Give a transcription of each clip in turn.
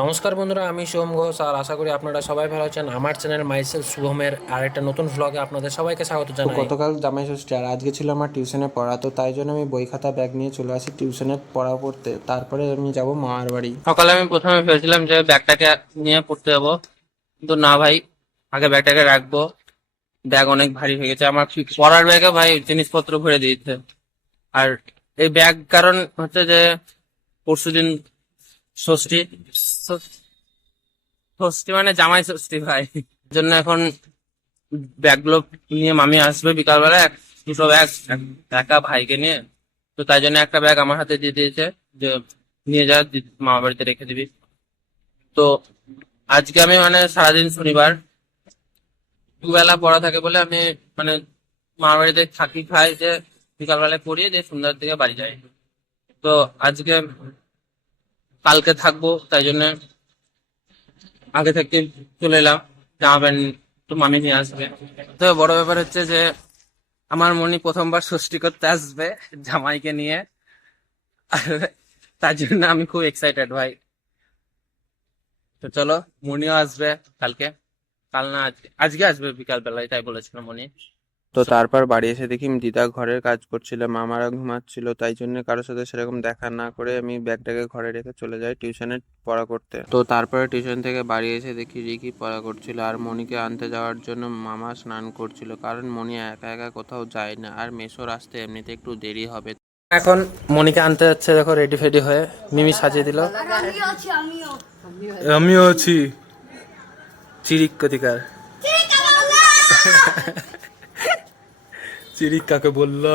নমস্কার বন্ধুরা, আমি সোম ঘোষ আর আশা করি আপনারা সবাই ভালো আছেন। আমার চ্যানেল মাইসেল শুভমের আরেকটা নতুন ভ্লগে আপনাদের সবাইকে স্বাগত জানাই। গতকাল জামাই ষষ্ঠী আর আজকে ছিল আমার টিউশনে পড়া, তো তাই জন্য আমি বই খাতা ব্যাগ নিয়ে চলে আসি টিউশনে পড়া পড়তে। তারপরে আমি যাব মামার বাড়ি। সকালে আমি প্রথমে ভেবেছিলাম যে ব্যাগটাকে নিয়ে পড়তে যাবো, কিন্তু না ভাই, আগে ব্যাগটাকে রাখবো। ব্যাগ অনেক ভারী হয়ে গেছে আমার, পড়ার ব্যাগে ভাই জিনিসপত্র ভরে দিয়েছে। আর এই ব্যাগ কারণ হচ্ছে যে পরশুদিন ষষ্ঠী। ষষ্ঠী ষষ্ঠী মানে জামাই ষষ্ঠী ভাই, জন্য এখন ব্যাগগুলো নিয়ে মামি আসবে বিকালবেলা, দুটো ব্যাগ একা ভাইকে নিয়ে। তো তাই জন্য একটা ব্যাগ আমার হাতে দিয়ে দিয়েছে যে নিয়ে যা, মামা বাড়িতে রেখে দিবি। তো আজকে আমি মানে সারাদিন শনিবার দুবেলা পড়া থাকে বলে আমি মানে মামার বাড়িতে থাকি, খাই, যে বিকালবেলায় পড়িয়ে দিয়ে সন্ধ্যার দিকে বাড়ি যাই। তো আজকে কালকে থাকবো, তাই জন্য আগে থেকে চলে এলাম। জামা প্যান্ট তো মামি নিয়ে আসবে। তো বড় ব্যাপার হচ্ছে যে আমার মনি প্রথমবার ষষ্ঠী করতে আসবে জামাইকে নিয়ে, আর তার জন্য আমি খুব এক্সাইটেড ভাই। তো চলো, মনিও আসবে কালকে, কাল না আজকে, আজকে আসবে বিকাল বেলায়, তাই বলেছিল মনি। তো তারপর বাড়ি এসে দেখি দিদা ঘরের কাজ করছিল, মামারা ঘুমাচ্ছিল, তাই জন্য কারোর সাথে সেরকম দেখা না করে আমি ব্যাগটাকে ঘরে রেখে চলে যাই টিউশনে পড়া করতে। তো তারপরে টিউশন থেকে বাড়ি এসে দেখি রিকি পড়া করছিল, আর মনিকে আনতে যাওয়ার জন্য মামা স্নান করছিল, কারণ মনি একা একা কোথাও যায় না, আর মেসোর আসতে এমনিতে একটু দেরি হবে। এখন মনিকে আনতে যাচ্ছে, দেখো রেডি ফেডি হয়ে মিমি সাজিয়ে দিল। আমিও আছি। চিরিক কতিকার চিরিক কাকে বললো?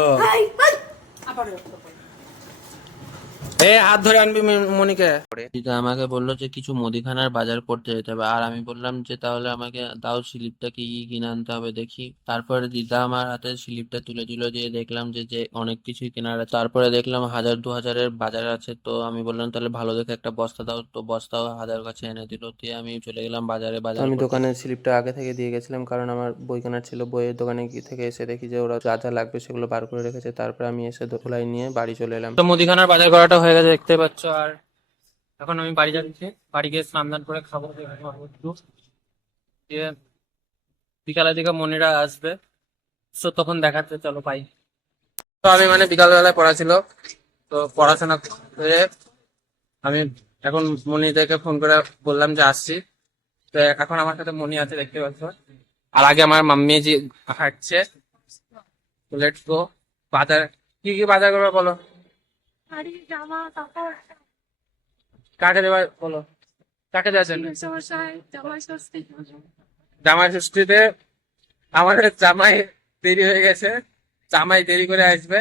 এ হাত ধরে আনবি মনিকে। দিদা আমাকে বললো যে কিছু মুদিখানার বাজার করতে যেতে হবে, আর আমি বললাম যে তাহলে আমাকে দাও স্লিপটা কি কি কিনে আনতে হবে দেখি। তারপরে দিদা আমার হাতে স্লিপটা তুলে দিল, দিয়ে দেখলাম যে যে অনেক কিছুই কেনার আছে। তারপরে দেখলাম 1000-2000-এর বাজার আছে। তো আমি বললাম তাহলে ভালো দেখে একটা বস্তা দাও, তো বস্তাও হাজার কাছে এনে দিল, দিয়ে আমি চলে গেলাম বাজারে বাজার আমি করতে। দোকানের স্লিপটা আগে থেকে দিয়ে গেছিলাম, কারণ আমার বই কেনার ছিল। বইয়ের দোকানে থেকে এসে দেখি যে ওরা যা যা লাগবে সেগুলো বার করে রেখেছে। তারপরে আমি এসে ধুলাই নিয়ে বাড়ি চলে এলাম। তো মুদিখানার বাজার করাটা হয়ে গেছে দেখতে পাচ্ছ, আর এখন আমি বাড়ি যাচ্ছি। বাড়ি গিয়ে স্নান দান করে খাবো একটু, দিয়ে বিকালের দিকে মনিরা আসবে, তো তখন দেখাচ্ছে, চলো পাই। তো আমি মানে বিকালবেলায় পড়া ছিল, তো পড়াশোনা করে আমি এখন মনিদেরকে ফোন করে বললাম যে আসছি। তো এখন আমার সাথে মনি আছে দেখতে পাচ্ছ, আর আগে আমার মাম্মি যে হাঁটছে। তো লেটস গো। বাজার কি কি বাজার করবে বলো, শাড়ি, জামা কাপড়, কাকে দেবা বলো, কাকে দেওয়ার জন্য? সমস্যায় জামাই ষষ্ঠী। জামাই ষষ্ঠীতে আমাদের জামাই দেরি হয়ে গেছে, জামাই দেরি করে আসবে,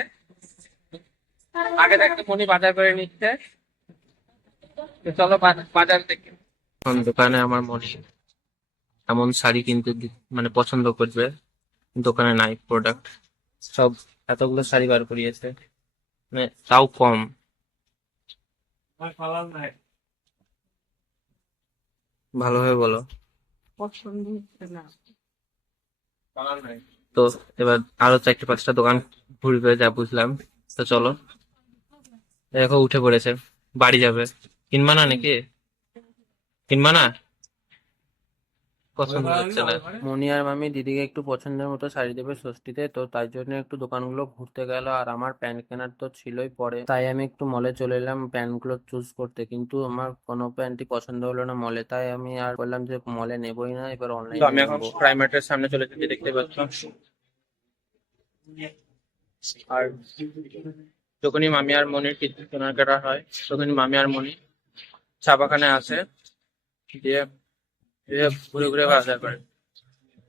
আগে থাকতে মনি বাজার করে নিচ্ছে। তো চলো বাজার থেকে। এখন দোকানে আমার মনি এমন শাড়ি কিনতে মানে পছন্দ করবে, দোকানে নাই প্রোডাক্ট, সব এতগুলো শাড়ি বার করিয়েছে, মানে তাও কম। ভালোভাবে বলো। পছন্দ না। তো এবার আরো 4-5টা দোকান ঘুরবে যা বুঝলাম। তো চলো, দেখো উঠে পড়েছে, বাড়ি যাবে। কিনবা না নাকি? কিনবা না? পছন্দ হচ্ছে না। মনি আর মামি দিদিকে একটু পছন্দের মতো শাড়ি দেবে ষষ্ঠীতে, তো তাই জন্য একটু দোকানগুলো ঘুরতে গেল। আর আমার প্যান্ট কেনার তো ছিলই পরে, তাই আমি একটু মলে চলে এলাম প্যান্টগুলো চুজ করতে, কিন্তু আমার কোনো প্যান্টই পছন্দ হলো না মলে, তাই আমি আর বললাম যে মলে নেবই না, এবার তো অনলাইনে আমি এখন নেবো। প্রাইমার্টের সামনে চলে এসেছি দেখতে পাচ্ছ। আর যখনই মামি আর মনির কিছু কেনাকাটা হয়, তখনই মামি আর মনি চা বাগানে আসে, দিয়ে দিয়ে ঘুরে ঘুরে বাজার করে।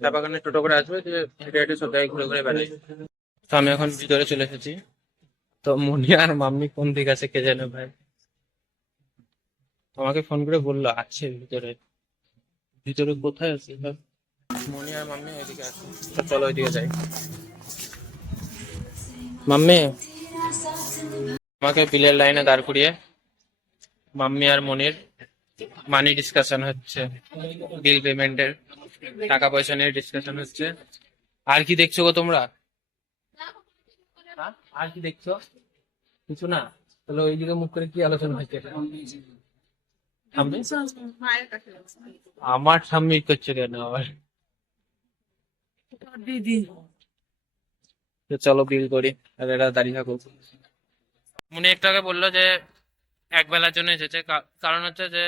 চা বাগানে টোটো করে আসবে, দিয়ে হেঁটে হেঁটে সব জায়গায় ঘুরে ঘুরে বেড়াই। তো আমি এখন ভিতরে চলে এসেছি। তো মনি আর মাম্মি কোন দিকে আছে কে জানে ভাই, আমাকে ফোন করে বললো আছে ভিতরে। ভিতরে কোথায় আছে ভাই? মনি আর মাম্মি ওইদিকে আছে, তো চলো ওইদিকে যাই। মাম্মি আমাকে বিলের লাইনে দাঁড় করিয়ে মাম্মি আর মনির মানি ডিসকাশন হচ্ছে, বিল পেমেন্টের টাকা পয়সা নিয়ে ডিসকাশন হচ্ছে। আর কি দেখছো গো তোমরা? হ্যাঁ? আর কি দেখছো? কিছু না? তাহলে ওইদিকে মুখ করে কি আলোচনা হচ্ছে? ঠাম্মি মায়ের কাছে যাচ্ছে। আমার ঠাম্মি করছে কেন আবার? দিদি তো চলো বিল করি, আর এরা দাঁড়িয়ে থাকুক। উনি একটু আগে বললো যে এক বেলার জন্য এসেছে, কারণ হচ্ছে যে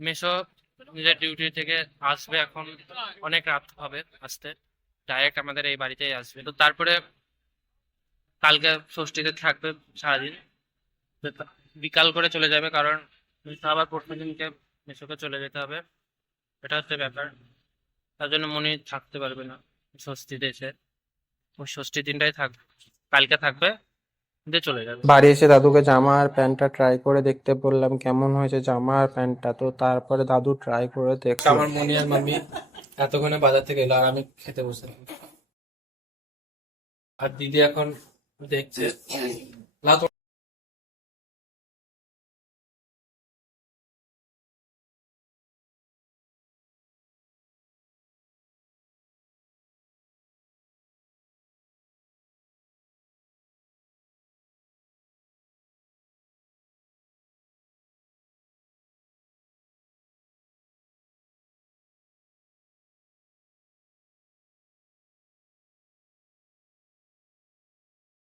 মেসো নিজের ডিউটি থেকে আসবে, এখন অনেক রাত হবে আসতে, ডাইরেক্ট আমাদের এই বাড়িতেই আসবে। তো তারপরে কালকে ষষ্ঠীতে থাকবে সারাদিন, তো বিকাল করে চলে যাবে, কারণ মেসো আবার পরশু দিনকে মেসোকে চলে যেতে হবে। এটা হচ্ছে ব্যাপার, তার জন্য মনে থাকতে পারবে না ষষ্ঠীতে এসে। ওই ষষ্ঠীর দিনটাই থাকবে, কালকে থাকবে দিয়ে চলে যাবে। বাড়ি এসে দাদুকে জামা আর প্যান্টটা ট্রাই করে দেখতে বললাম কেমন হয়েছে জামা আর প্যান্টটা। তো তারপরে দাদু ট্রাই করে দেখলো। আমার মনি আর মাম্মি এতক্ষণে বাজার থেকে এলো, আর আমি খেতে বসলাম। আর দিদি এখন দেখছে।